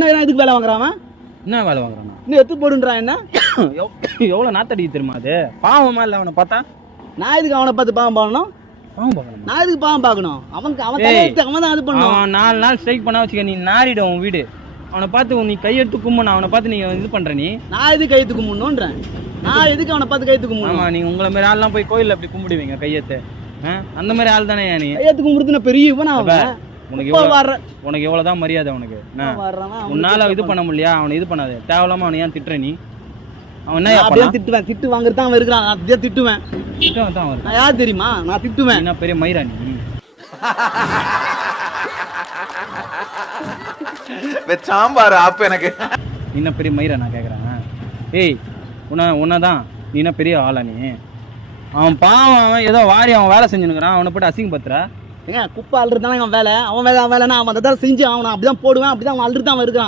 இதுக்கு வேலை வாங்குறான்? என்ன வேலை வாங்குறான்? இன்னும் எடுத்து போடுன்றான். என்ன எவ்வளவு நாத்தடிக்க தெரியுமா? அது பாவமா இல்ல அவனை பார்த்தா? நான் எதுக்கு அவனை பார்த்து பாவம் பார்க்கணும்? பாவம் பார்க்கணும்? நான் எதுக்கு பாவம் பார்க்கணும்? அவன் தான் அது பண்ணுவான். அவன் 4 நாள் ஸ்ட்ரைக் பண்ணா வச்சுக்க, நீ நாரிடும் உன் வீடு. அவனை பார்த்து நீ கையெடுத்து கும்பணும். அவனை பார்த்து நீ இது பண்ற. நான் எதுக்கு கையெழுத்து கும்பிடணுன்றேன்? நான் எதுக்கு அவனை பார்த்து கையெழுத்து கும்பிடணும்? ஆமா, நீங்க உங்களை மாதிரி ஆள்லாம் போய் கோயில்ல அப்படி கும்பிடுவீங்க கையெழுத்து. அந்த மாதிரி ஆள் தானே நீ? கையெழுத்து கும்பிடுறது பெரிய இவன். உனக்கு எவ்வளவுதான் மரியாதை உனக்கு? உன்னால இது பண்ண முடியா? அவனை இது பண்ணாது. தேவையில்லாம அவனை ஏன் திட்டுற நீ? அவன் என்ன அப்படியே திட்டுவேன். திட்டு வாங்குறது தான் இருக்கிறான். அப்படியே திட்டுவேன். நான் யார் தெரியுமா? நான் திட்டுவேன். என்ன பெரிய மயிரா நீ? சாம்பார் ஆப்பு எனக்கு. நீ என்ன பெரிய மயிரா? நான் கேக்குறேன். ஏய், உன்னதான் நீ என்ன பெரிய ஆளா நீ? அவன் பாவம், அவன் ஏதோ வாரி அவன் வேலை செஞ்சுனுக்குறான். அவனை போட்டு அசிங்கப்படுத்துற. ஏங்க, குப்பை அள்ளுறது தானே அவன் வேலை. அவன் வேலைன்னா அவன் அதை தான் செஞ்சு அவனை அப்படிதான் போடுவேன். அப்படிதான் அவன் அள்ளுறது தான் இருக்கிறான்.